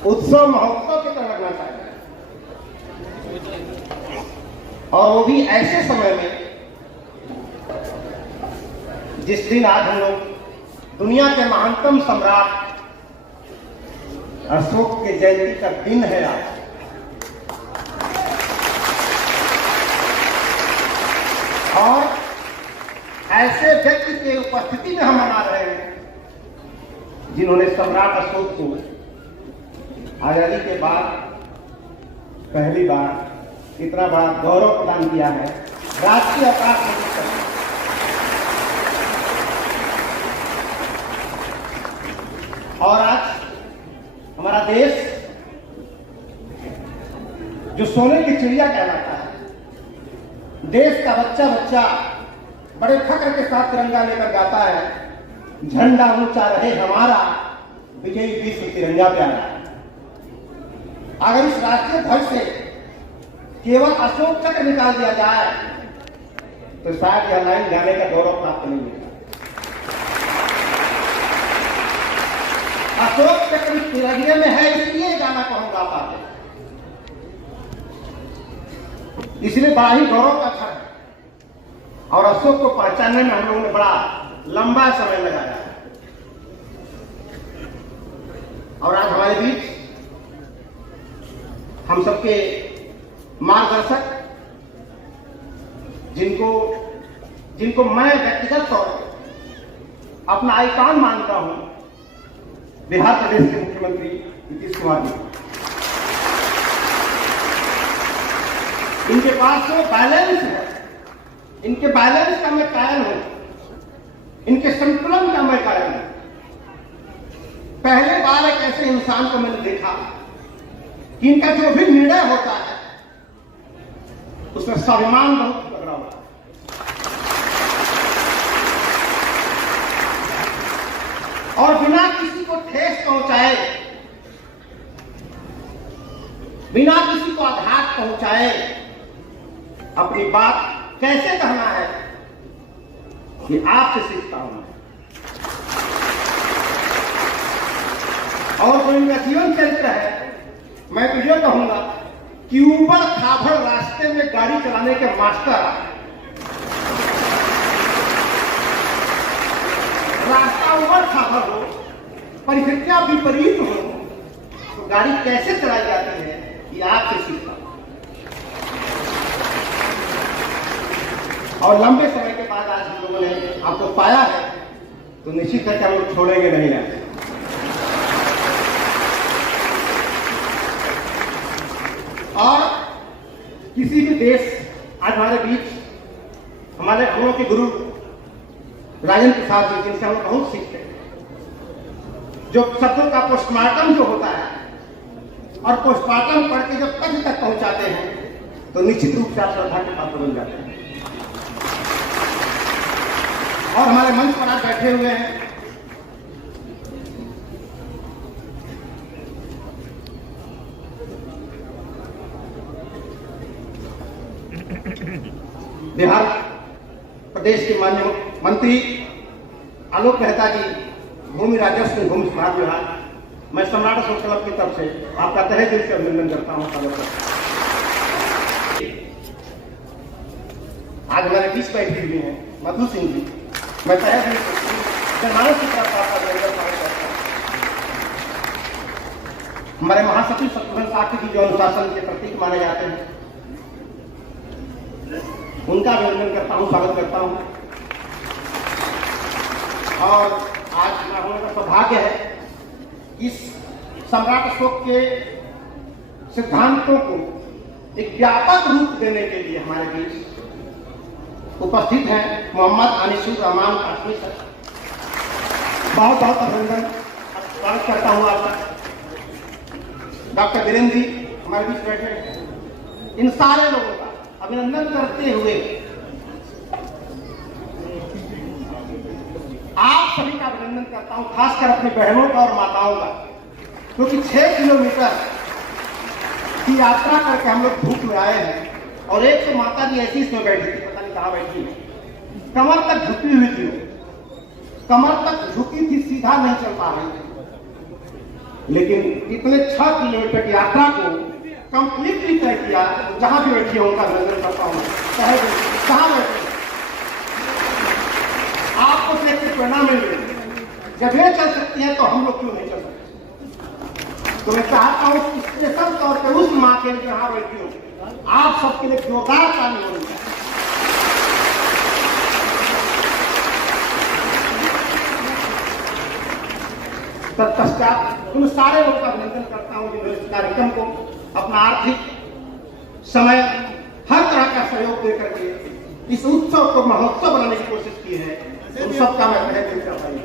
उत्सव महोत्सव की तरह लगना चाहिए, और वो भी ऐसे समय में जिस दिन आज हम लोग दुनिया के महानतम सम्राट अशोक के जयंती का दिन है आज। और ऐसे व्यक्ति के उपस्थिति में हम मना रहे हैं जिन्होंने सम्राट अशोक को आजादी के बाद पहली बार इतना बड़ा गौरव प्रदान किया है, राष्ट्रीय अवकाश घोषित। और आज हमारा देश जो सोने की चिड़िया कहलाता है, देश का बच्चा बच्चा बड़े फक्र के साथ तिरंगा लेकर गाता है, झंडा ऊंचा रहे हमारा, विजयी विश्व तिरंगा प्यारा। अगर इस राष्ट्रीय ध्वज से केवल अशोक चक्र निकाल दिया जाए तो शायद यह लाइन गाने का गौरव प्राप्त नहीं मिलेगा। अशोक चक्र तिरंगे में है, इसलिए गाना कहूंगा पाते, इसलिए बड़ा ही गौरव का क्षण है। और अशोक को पहचानने में हम लोगों ने बड़ा लंबा समय लगाया। और आज हमारे बीच हम सबके मार्गदर्शक, जिनको मैं व्यक्तिगत तौर पर अपना आइकॉन मानता हूं, बिहार प्रदेश के मुख्यमंत्री नीतीश कुमार जी। इनके पास जो बैलेंस है, इनके बैलेंस का मैं कायल हूं, इनके संतुलन का मैं कायल हूं। पहले बार एक ऐसे इंसान को मैंने देखा कि इनका जो भी निर्णय होता है उसमें स्वाभिमान बहुत पकड़ा हुआ है। और बिना किसी को ठेस पहुंचाए, बिना किसी को आघात पहुंचाए अपनी बात कैसे कहना है, ये आपसे सीखता हूं। और जो इनका जीवन चरित्र है, मैं तो ये कहूंगा कि ऊबड़ खाबड़ रास्ते में गाड़ी चलाने के मास्टर, रास्ता ऊबड़ खाबड़ हो, परिस्थितियां विपरीत हो, तो गाड़ी कैसे चलाई जाती है, ये आपसे सीखता हूं। और लंबे समय के बाद आज हम लोगों ने आपको पाया है, तो निश्चित है कि हम लोग छोड़ेंगे नहीं है। और किसी भी देश, आज हमारे बीच हमारे हम लोग के गुरु राजेंद्र प्रसाद जी, जिनसे हम लोग बहुत सीखते हैं, जो शब्दों का पोस्टमार्टम जो होता है, और पोस्टमार्टम पढ़ के जब तथ्य तक पहुंचाते हैं तो निश्चित रूप से आप श्रद्धा के पात्र बन जाते हैं। और हमारे मंच पर आज बैठे हुए हैं बिहार प्रदेश के माननीय मंत्री आलोक मेहता जी, भूमि राजस्व भूमि सुधार विभाग। मैं सम्राट अशोक क्लब की तरफ से आपका तहे दिल से अभिनंदन करता हूं। आज हमारे बीच बैठे हुए हैं मधु सिंह जी, मैं तहे दिल से जनमानस की तरफ आपका अभिनंदन करता हूं। हमारे महासचिव शत्रुघ्न साथी जी, जो अनुशासन के प्रतीक माने जाते हैं, उनका अभिनंदन करता हूं, स्वागत करता हूं। और आज मैं होने का सौभाग्य है, इस सम्राट अशोक के सिद्धांतों को एक व्यापक रूप देने के लिए हमारे बीच उपस्थित हैं मोहम्मद अनीसुर रहमान काश्मीर सर। बहुत बहुत अभिनंदन, स्वागत करता हूं आपका। डॉक्टर वीरेंद्र जी हमारे बीच बैठे हैं। इन सारे लोगों का अभिनंदन करते हुए आप सभी का अभिनंदन करता हूं, खासकर अपनी बहनों का और माताओं का, क्योंकि 6 किलोमीटर की यात्रा करके हम लोग धूप में आए हैं। और एक तो माता जी ऐसी इसमें बैठी थी, पता नहीं कहां बैठी है, कमर तक झुकी हुई थी, कमर तक झुकी थी, सीधा नहीं चल पा रही थी। लेकिन इतने 6 किलोमीटर की यात्रा को कंप्लीटली तय किया। जहां भी बैठी उनका अभिनंदन करता हूँ। कहाँ बैठे आपको देख के प्रेरणा मिल रही। जब ये चल सकती है तो हम लोग क्यों नहीं चल सकते? तो मैं चाहता हूँ स्पेशल तौर पर उस माँ के लिए जहां बैठी हूँ, आप सबके लिए जोरदार ताली होनी चाहिए। तत्पश्चात उन सारे लोगों का अभिनंदन करता हूँ जिन्होंने इस कार्यक्रम को अपना आर्थिक समय हर तरह का सहयोग देकर के इस उत्सव को महोत्सव बनाने की कोशिश की है। उन सबका मैं तहे दिल करता हूँ।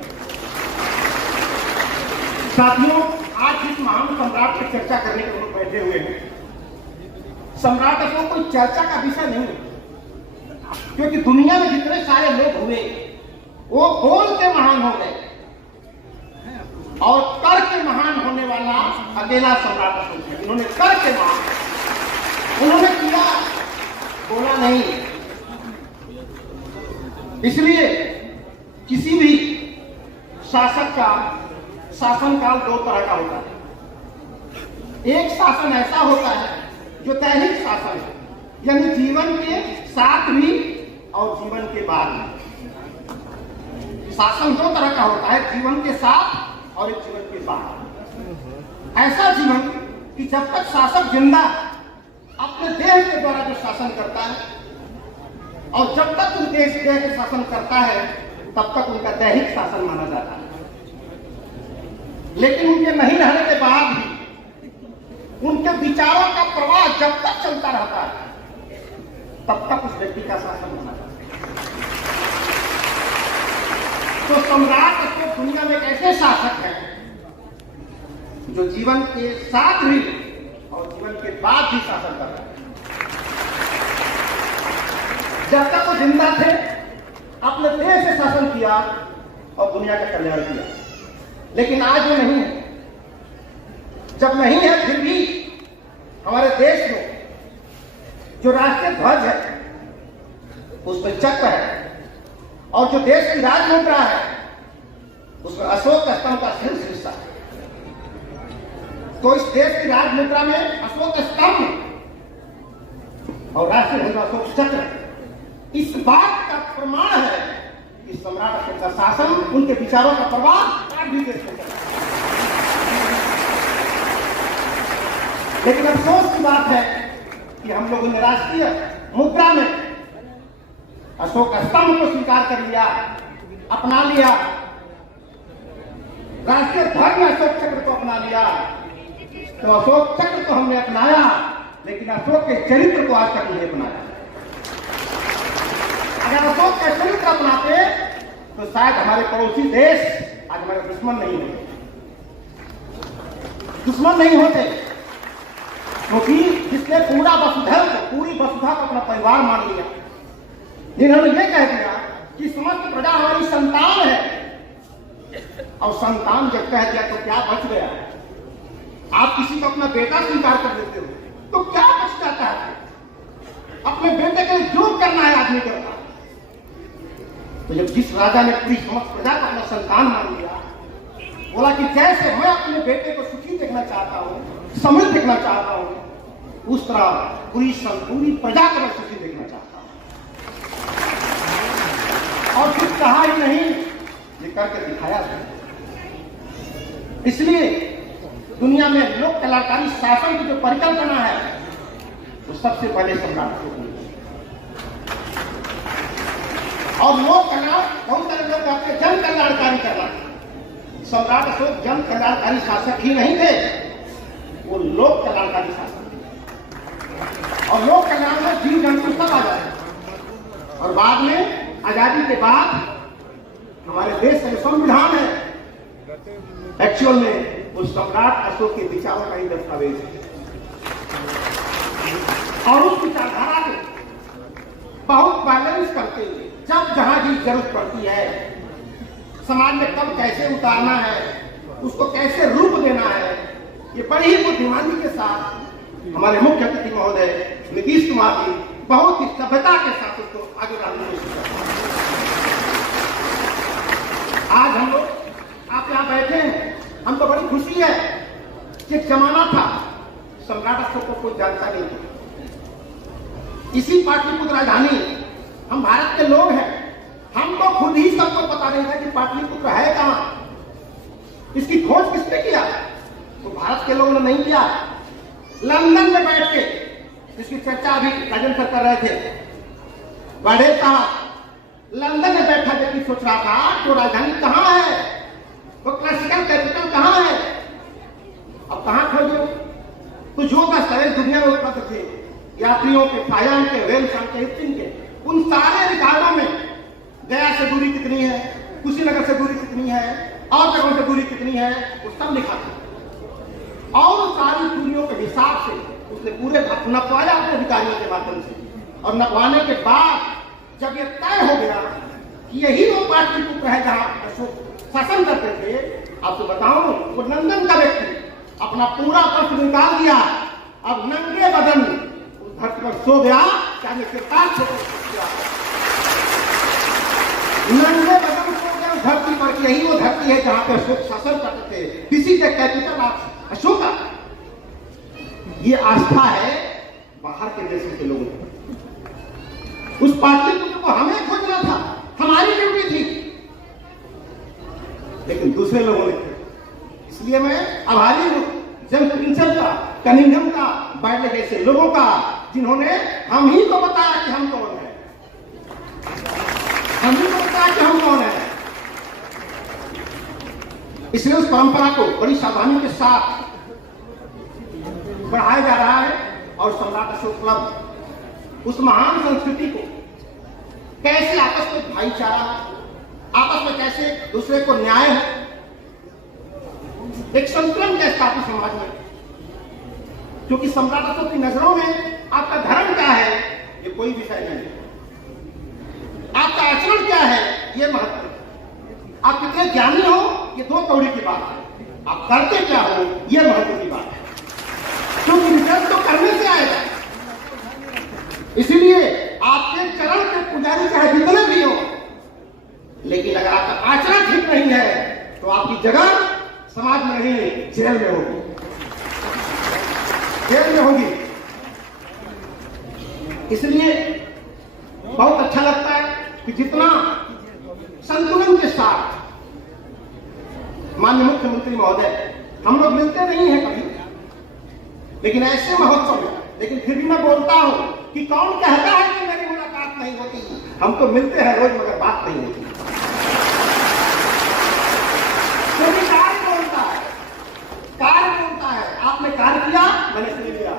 साथियों, आज इस महान सम्राट की चर्चा करने के लोग बैठे हुए हैं। सम्राट अशोक कोई चर्चा का विषय नहीं है, क्योंकि दुनिया में जितने सारे लोग हुए वो बोल के महान हो गए और कर के महान होने वाला अकेला सम्राट अशोक है। उन्होंने कर के महान, उन्होंने किया, बोला नहीं। इसलिए किसी भी शासक का शासनकाल 2 तरह का होता है। एक शासन ऐसा होता है जो दैनिक शासन है, यानी जीवन के साथ भी और जीवन के बाद भी। शासन 2 तरह का होता है, जीवन के साथ और एक जीवन के बाद। ऐसा जीवन कि जब तक शासक जिंदा अपने देह के द्वारा जो शासन करता है और जब तक उस देश के शासन करता है तब तक उनका दैहिक शासन माना जाता है। लेकिन उनके नहीं रहने के बाद भी उनके विचारों का प्रवाह जब तक चलता रहता है तब तक उस व्यक्ति का शासन माना जाता है। तो सम्राट अशोक दुनिया में एक ऐसे शासक हैं जो जीवन के साथ भी और जीवन के बाद भी शासन कर रहे हैं। जब तक वो जिंदा थे अपने देश से शासन किया और दुनिया का कल्याण किया, लेकिन आज वो नहीं है। जब नहीं है फिर भी हमारे देश में जो राष्ट्रीय ध्वज है उस पर चक्र है और जो देश की राजमुद्रा है उसमें अशोक स्तंभ का शीर्ष हिस्सा है। तो इस देश की राजमुद्रा में अशोक स्तंभ और राष्ट्रीय ध्वज अशोक चक्र इस बात का प्रमाण है कि सम्राट अशोक का शासन, उनके विचारों का प्रवाह आज भी देश में चल रहा है। लेकिन अफसोस की बात है कि हम लोगों ने राष्ट्रीय मुद्रा में अशोक स्तंभ को स्वीकार कर लिया, अपना लिया, राष्ट्रीय ध्वज में अशोक चक्र को अपना लिया। तो अशोक चक्र को हमने अपनाया लेकिन अशोक के चरित्र को आज तक नहीं अपनाया। अगर अशोक का चरित्र अपनाते तो शायद हमारे पड़ोसी देश आज हमारे दुश्मन नहीं होते, क्योंकि जिसने पूरी वसुधा को अपना परिवार मान लिया, जिन्होंने ये कह दिया कि समस्त प्रजा हमारी संतान है, और संतान जब कह दिया तो क्या बच गया? आप किसी को अपना बेटा स्वीकार कर देते हो तो क्या बच जाता है? अपने बेटे के लिए जो करना है आदमी करता। तो जब जिस राजा ने पूरी समस्त प्रजा को अपना संतान मान लिया, बोला कि जैसे मैं अपने बेटे को सुखी देखना चाहता हूँ, समृद्ध देखना चाहता हूँ, उस तरह पूरी प्रजा को मैं सुखी देखना चाहता हूँ। और कुछ कहा ही नहीं, ये करके दिखाया था। इसलिए दुनिया में लोक कलाकारी शासन की जो परिकल्पना है वो सबसे पहले सम्राट को हुई। और लोक कल्याण, बहुत सारे लोग आपके जन कल्याणकारी कर रहा है। सम्राट अशोक जन कल्याणकारी शासक ही नहीं थे, वो लोक कल्याणकारी शासक थे। और लोक कल्याण में जीव जंतु सब आ जाए। और बाद में आजादी के बाद हमारे देश का जो संविधान है एक्चुअल में वो सम्राट अशोक के विचारों का ही दस्तावेज है। और उस विचारधारा को बहुत बैलेंस करते हुए जब जहां भी जरूरत पड़ती है, समाज में कब कैसे उतारना है, उसको कैसे रूप देना है, ये बड़ी ही बुद्धिमानी के साथ हमारे मुख्य अतिथि महोदय नीतीश कुमार जी बहुत ही सभ्यता के साथ उसको आगे बढ़ाने की कोशिश करते हैं। आज हम लोग आप यहाँ बैठे हैं, हमको बड़ी खुशी है एक जमाना था सम्राट अशोक को कोई जानता नहीं था। इसी पाटलिपुत्र राजधानी, हम भारत के लोग हैं, हमको खुद ही सबको पता नहीं था कि पाटलिपुत्र है कहां। इसकी खोज किसने किया? तो भारत के लोगों ने नहीं किया। लंदन में बैठ के इसकी चर्चा अभी राजन सर कर रहे थे। पढ़े साहब लंदन में बैठा व्यक्ति सोच रहा था तो राजधानी कहां है, वो क्लासिकल कैपिटल कहां है। अब कहां खोजो? तो जो दस्तावेज दुनिया में उपलब्ध थे, यात्रियों के, फायान के, वेलसन के, हिस्टिंग के, उन सारे रिकॉर्डों में गया से दूरी कितनी है, कुशीनगर से दूरी कितनी है, और जगहों से दूरी कितनी है, वो सब लिखा था। और सारी दूरियों के हिसाब से उसने पूरे नपवाया अपने अधिकारियों के माध्यम से। और नपवाने के बाद जब ये तय हो गया कि यही वो पाटलिपुत्र है जहां अशोक शासन करते थे, आपको बताऊं वो लंदन का व्यक्ति अपना पूरा पर्स निकाल दिया। अब नंगे बदन उस धरती पर सो गया, चाहे किरदार नंगे बदन सो गया उस धरती पर। यही वो धरती है जहां पे अशोक शासन करते थे। किसी के कैपिटल अशोका। ये आस्था है बाहर के देशों के लोगों को। उस पाटलिपुत्र को हमें खोजना था, हमारी ड्यूटी थी, लेकिन दूसरे लोगों ने। इसलिए मैं आभारी हूं जेम्स प्रिंसेप का, कनिंघम का, बार्ले जैसे लोगों का, जिन्होंने हम ही को बताया कि हम कौन है, हम ही को बताया कि हम कौन है। इसलिए उस परंपरा को बड़ी सावधानी के साथ बढ़ाया जा रहा है। और सम्राट अशोक क्लब उस महान संस्कृति को कैसे आपस में भाईचारा, आपस में कैसे दूसरे को न्याय है, एक संतुलन कैसे स्थापित समाज में। क्योंकि सम्राट अशोक की नजरों में आपका धर्म क्या है ये कोई विषय नहीं, आपका आचरण क्या है ये महत्व, आप कितने ज्ञानी हो ये दो कौड़ी की बात है, आप करते क्या हो ये महत्व की बात है। क्योंकि रिजल्ट तो करने से आएगा। इसीलिए आपके चरण के पुजारी चाहे जितने भी हो, लेकिन अगर आपका आचरण ठीक नहीं है तो आपकी जगह समाज में नहीं, जेल में होगी, जेल में होगी। इसलिए बहुत अच्छा लगता है कि जितना संतुलन के साथ माननीय मुख्यमंत्री महोदय, हम लोग मिलते नहीं हैं कभी, लेकिन ऐसे महोत्सव में, लेकिन फिर भी मैं बोलता हूं कि कौन कहता है कि मेरी मुलाकात नहीं होती। हम तो मिलते हैं रोज मगर बात नहीं होती। क्योंकि कार्य बोलता है, कार्य बोलता है। आपने कार्य किया, मैंने सुन लिया,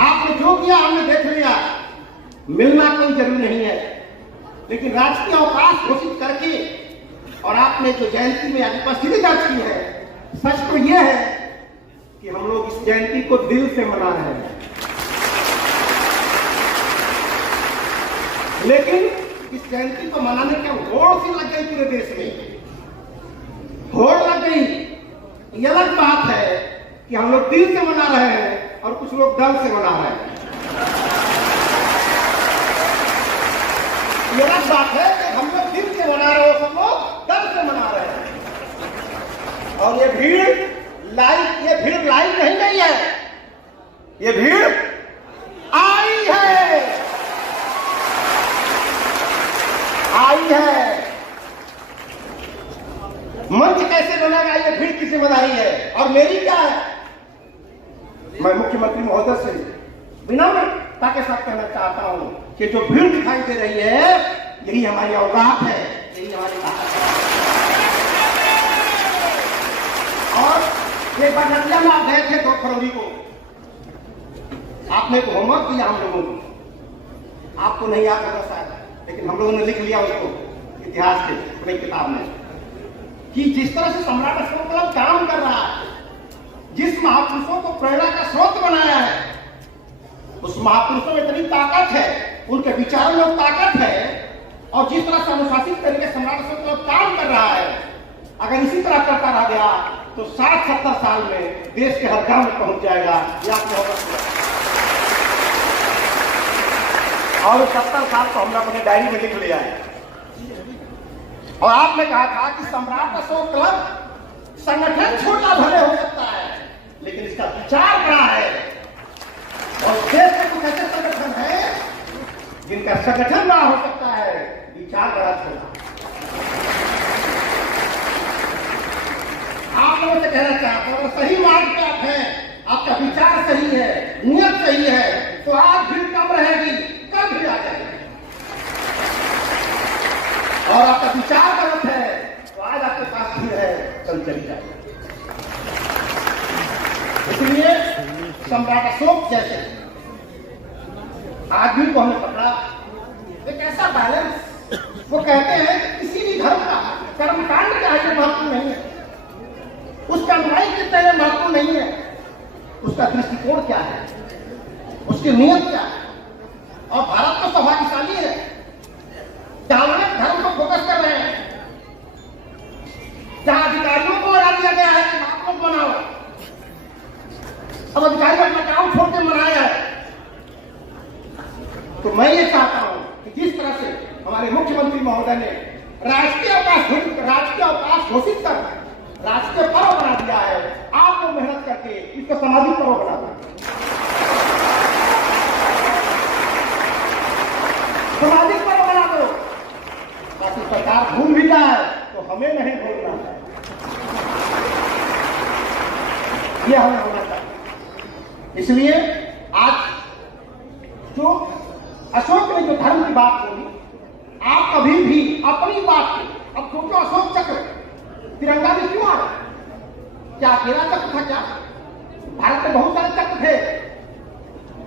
आपने जो किया हमने देख लिया। मिलना कोई जरूरी नहीं है, लेकिन राजकीय अवकाश घोषित करके और आपने जो जयंती में उपस्थिति दर्ज की है, सच तो यह है कि हम लोग इस जयंती को दिल से मना रहे हैं। लेकिन इस जयंती को मनाने के होड़ सी लग गई पूरे देश में, होड़ लग गई। ये अलग बात है कि हम लोग दिल से मना रहे हैं और कुछ लोग दल से मना रहे हैं। ये अलग बात है कि हम लोग दिल से मना रहे हो, सब लोग दल से मना रहे हैं। और ये भीड़ लाइव नहीं गई है, ये भीड़ आई है, आई है। मंच कैसे बनेगा ये भीड़ की जिम्मेदारी है, और मेरी क्या है। मैं मुख्यमंत्री महोदय से विनम्रता के साथ कहना चाहता हूं कि जो भीड़ दिखाई दे रही है यही हमारी औकात है, यही हमारी ताकत है। और एक बार नदिया में आप गए थे 2 फरवरी को, आपने एक होमवर्क दिया हम लोगों को, आपको नहीं याद होगा शायद, लेकिन हम लोगों ने लिख लिया उसको इतिहास के अपनी किताब में, कि जिस तरह से सम्राट अशोक क्लब काम कर रहा है, जिस महापुरुषों को प्रेरणा का स्रोत बनाया है, उस महापुरुषों में इतनी ताकत है, उनके विचारों में ताकत है, और जिस तरह से अनुशासित तरीके से सम्राट अशोक क्लब काम कर रहा है, अगर इसी तरह करता रह गया तो 60-70 साल में देश के हर गांव में पहुंच जाएगा। यह आपको होगा। और 70 साल तो हमने अपनी डायरी में लिख लिया है। और आपने कहा था कि सम्राट अशोक क्लब संगठन छोटा भले हो सकता है, संगठन बड़ा हो सकता है, विचार बड़ा छोटा। आप लोगों से कहना चाहता हूं, सही मार्ग पे आप हैं, आपका विचार सही है, नियत सही है, तो आज भीड़ कम रहेगी, कल भीड़ आ जाएगी। और आपका विचार गलत है तो आज आपके पास भीड़ है, कल चली जाएगी। इसलिए सम्राट अशोक जैसे आदमी को हमने पकड़ा, एक ऐसा बैलेंस। वो कहते हैं किसी भी धर्म का कर्मकांड क्या है महत्वपूर्ण नहीं है, उसका अनुयायी कितने हैं महत्वपूर्ण नहीं है, उसका दृष्टिकोण क्या है, उसकी नियत क्या है। और भारत तो सौभाग्यशाली है, चावल धर्म को फोकस कर रहे हैं, जहां अधिकारियों को हटा दिया गया है कि आप लोग बनाओ, अब अधिकारी अपना काम छोड़ के मनाया है। तो मैं ये चाहता हूं कि जिस तरह से हमारे मुख्यमंत्री महोदय ने राष्ट्रीय अवकाश घोषित कर राष्ट्रीय पर्व बना दिया है, आप लोग मेहनत करके इसको सामाजिक पर्व बना दें, सामाजिक पर्व बना दो, ताकि सरकार भूल भी जाए तो हमें नहीं भूलना है। यह हमें होना चाहिए। इसलिए आज जो अशोक ने जो धर्म की बात बोली, आप कभी भी अपनी बात की, अब सोचो अशोक चक्र तिरंगा भी क्यों आ रहा? क्या अकेला चक्र था क्या? भारत में बहुत सारे चक्र थे,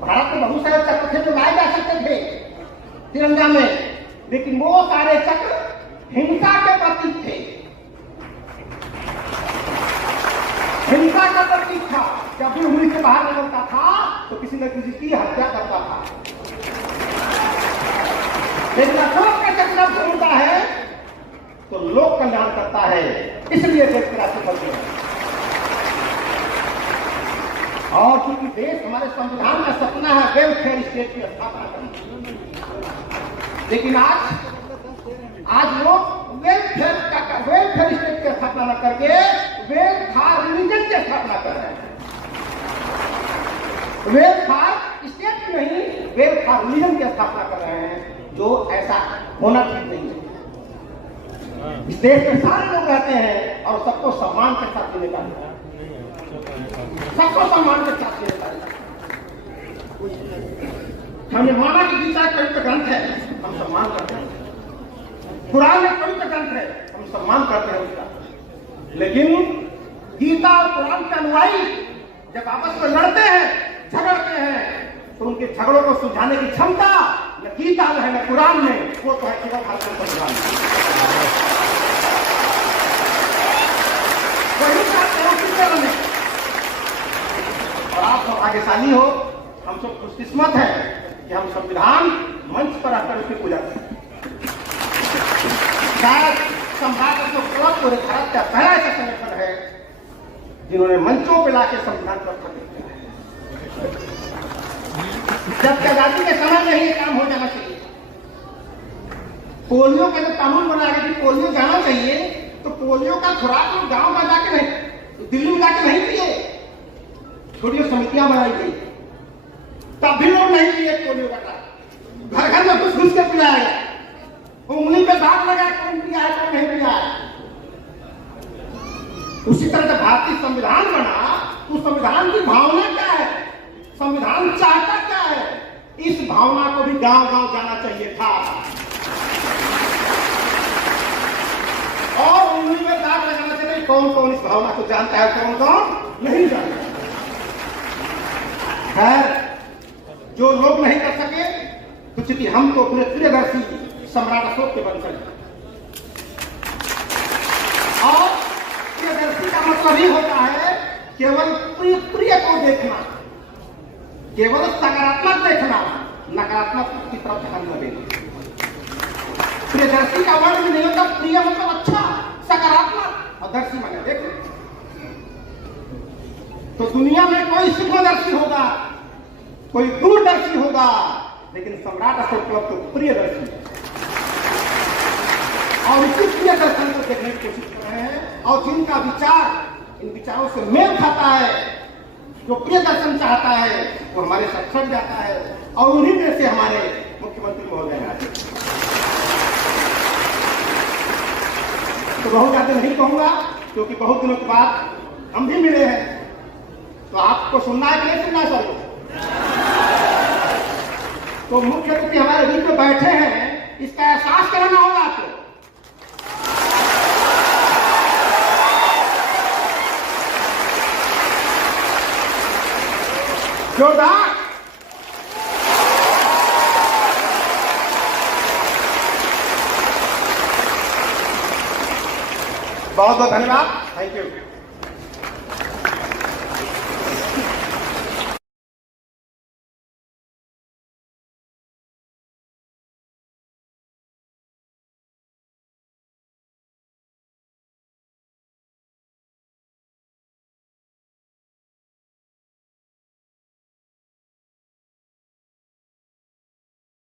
भारत में बहुत सारे चक्र थे जो लाए जा सकते थे तिरंगा में, लेकिन वो सारे चक्र हिंसा के प्रतीक थे, हिंसा का प्रतीक था। जब भी उंगली से बाहर निकलता था तो किसी न किसी की हत्या करता था। लेकिन अशोक का चक्र घूमता है तो लोक कल्याण करता है, इसलिए देश की राशि बढ़ती है। और क्योंकि देश हमारे संविधान का सपना है वेलफेयर स्टेट की स्थापना करना, लेकिन आज लोग वेलफेयर स्टेट की स्थापना न करके वेलफेयर रिलीजन की स्थापना कर रहे हैं। वेलफेयर स्टेट नहीं, वेलफेयर रिलीजन की स्थापना कर रहे हैं, जो ऐसा होना ठीक नहीं है। इस देश में सारे लोग रहते हैं और सबको सम्मान के साथ जीने का, सबको सम्मान के साथ जीने का। हमने माना कि गीता पवित्र ग्रंथ है, हम सम्मान करते हैं, कुरान एक पवित्र ग्रंथ है, हम सम्मान करते हैं उसका। लेकिन गीता और कुरान के अनुयायी जब आपस में लड़ते हैं, झगड़ते हैं, तो उनके झगड़ों को सुलझाने की क्षमता न गीता में है न कुरान में, वो तो है केवल भारत संविधान में। वही चाहते हैं उसी तरह में। और आप सब भाग्यशाली हो, हम सब खुशकिस्मत है कि हम संविधान मंच पर आकर उसकी पूजा करते हैं। शायद सम्राट अशोक क्लब पूरे भारत का पहला ऐसा संगठन है जिन्होंने मंचों पर लाके संविधान पर स्थापित किया है। जबकि आजादी के समय में ही काम हो जाना चाहिए। पोलियो का जब कानून बनाया गया कि पोलियो जाना चाहिए, तो पोलियो का खुराक लोग गांव में जाके नहीं, दिल्ली में जाके नहीं पिए, छोटी समितियां बनाई गई, तब भी लोग नहीं पिए पोलियो का, घर घर में घुस के पिलाया गया, उंगली पे दाग लगा, कौन पिया है कौन नहीं पिया है। उसी तरह जब भारतीय संविधान बना तो संविधान की भावना क्या है, संविधान चाहता क्या है, इस भावना को भी गांव गांव जाना चाहिए था। और उंगली में दाग लगाना चाहिए, कौन कौन इस भावना को जानता है, कौन कौन नहीं जानता है। जो लोग नहीं कर सके तो चूंकि हम तो अपने प्रियदर्शी सम्राट अशोक के बन सकते, और प्रियदर्शी का मतलब ही होता है केवल प्रिय को देखना, केवल सकारात्मक देखना, नकारात्मक की तरफ ध्यान न देना। प्रियदर्शी का वर्ड भी नहीं होता, प्रिय मतलब अच्छा, सकारात्मक, और दर्शी माने देखो। तो दुनिया में कोई सूक्ष्मदर्शी होगा, कोई दूरदर्शी होगा, लेकिन सम्राट अशोक क्लब तो प्रियदर्शी, और इसी प्रिय दर्शन को देखने की कोशिश कर रहे हैं। और जिनका विचार इन विचारों से मेल खाता है, जो प्रिय दर्शन चाहता है, वो हमारे साथ छट जाता है। और उन्हीं में से हमारे मुख्यमंत्री महोदय ने आदेश। तो बहुत ज्यादा नहीं कहूंगा क्योंकि बहुत दिनों के बाद हम भी मिले हैं, तो आपको सुनना है कि नहीं सुनना है सर? तो मुख्यमंत्री हमारे बीच में बैठे हैं, इसका एहसास कराना होगा आपको। जोरदार बहुत बहुत धन्यवाद, थैंक यू।